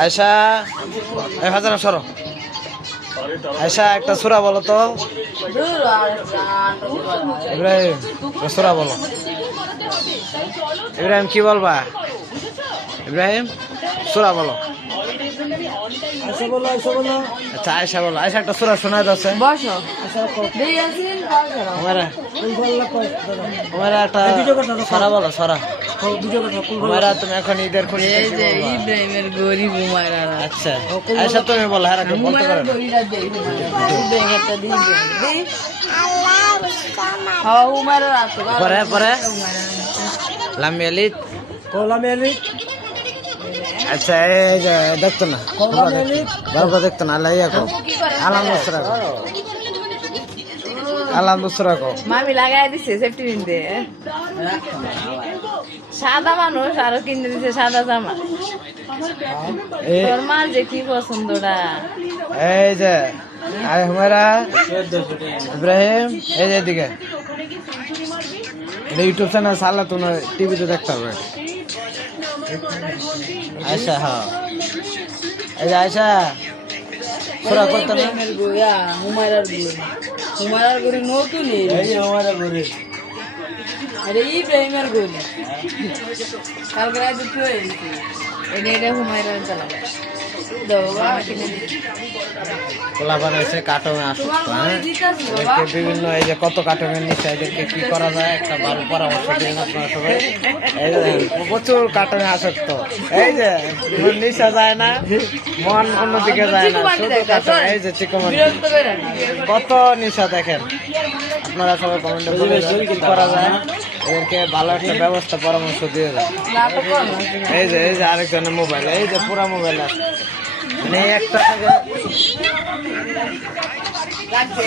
আয়শা এই হাজার সরো। আয়শা একটা সূরা বলো তো। ইব্রাহিম সূরা বলো। ইব্রাহিম কি বলবা? ইব্রাহিম সূরা বলো। আয়শা বলো, আয়শা বলো। আচ্ছা আয়শা বলো। আয়শা একটা সূরা শোনায় দাও। বসো তোমার একটা সরা বলো, সরা। তোমার তুমি এখন ঈদের খুশি এই যে ইব্রাহিমের গরিব হুমায়রা। আচ্ছা আয়শা তুমি বলো। হ্যাঁ বলতে হুমায়রার পারো। গরিবটা দেই ইব্রাহিমেরটা দিই দেই। হ্যাঁ হুমায়রার আছে। পরে পরে লামি আলিদ। কলামে আলী, আচ্ছা এই যে দেখতো না বাবা, দেখতো না আল্লাহ ইয়াকো আলহামদুলিল্লাহ কো আলহামদুলিল্লাহ কো। মামি লাগাই দিছে সেফটি পিন দিয়ে। সাদা মানুষ আরো কিনে দিছে সাদা জামা। তোর মার যে কি পছন্দটা। এই যে আয় হুমায়রা ইব্রাহিম এই যে এদিকে এটা ইউটিউব চ্যানেল সালা তো টিভিতে দেখতে হবে। আয়শা হ্যাঁ এই যে আয়শা সূরা করতে না। ইব্রাহিমের গোয়া হুমায়রার গরি। হুমায়রার গরি নতুন এই যে হুমায়রা গরি। আরে ইব্রাহিমের গরি কালকে রাতে তুই এনেছি। এটা হুমায়রার চালা দাও বাবা কিনে দিছি। কোলা বানাইছে কার্টুনে আসতো। হ্যাঁ এদেরকে বিভিন্ন এই যে কত কার্টুনের নিচে এদেরকে কি করা যায় একটা ভালো পরামর্শ দিন আপনারা সবাই। এই যে প্রচুর কার্টুনে আসক্ত। এই যে নিশা যায় না, মন অন্যদিকে যায় না, শুধু কার্টুন। এই যে চিকোমনি বিরক্ত করে না। কত নিশা দেখেন। আপনারা সবাই কমেন্টে বলে কি করা যায়, এদেরকে ভালো একটা ব্যবস্থা পরামর্শ দিয়ে দেয়। নাটক কর না। এই যে আরেকজনের মোবাইল, এই যে পুরা মোবাইল আছে মানে একটা থেকে লাগছে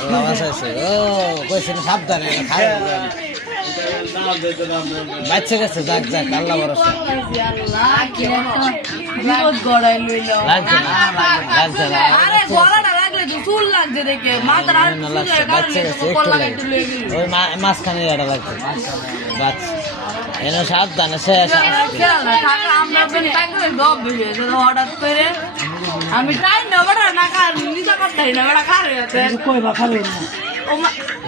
আল্লাহ বাঁচাইছে। ও কইছেন সাবধানে বাচ্চা গেছে। যাক যাক আল্লাহ ভরসা। আল্লাহ কি একটা বিপদ গড়াই লইল। লাগছে না লাগছে না আরে গলাটা লাগলে তো চুল লাগছে দেখে মাথার আর না চুল লাগছে বাচ্চা গেছে একটু কল্লা লাগে। কেটে লয়ে গেল। ওই মাঝখানে এটা লাগছে বাচ্চা এনে সাবধানে শেষ। খেয়াল না টাকা আমরা তো টাকা দব বেশি হয়েছে হঠাৎ করে আমি টাইম না বড় না কার নিজে করতেই না বড় কার হয়েছে কই বা খাবে না।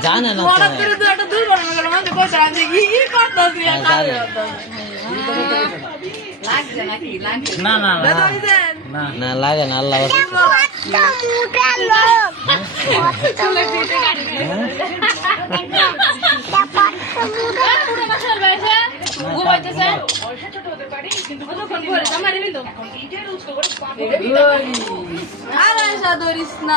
জানে না হঠাৎ করে তুই একটা দুর্ঘটনা গেল মানে কইতে আমি কি করতেছি আর কার লাগছে নাকি লাগছে না না না না না লাগে না আল্লাহ আরে সাদরিস না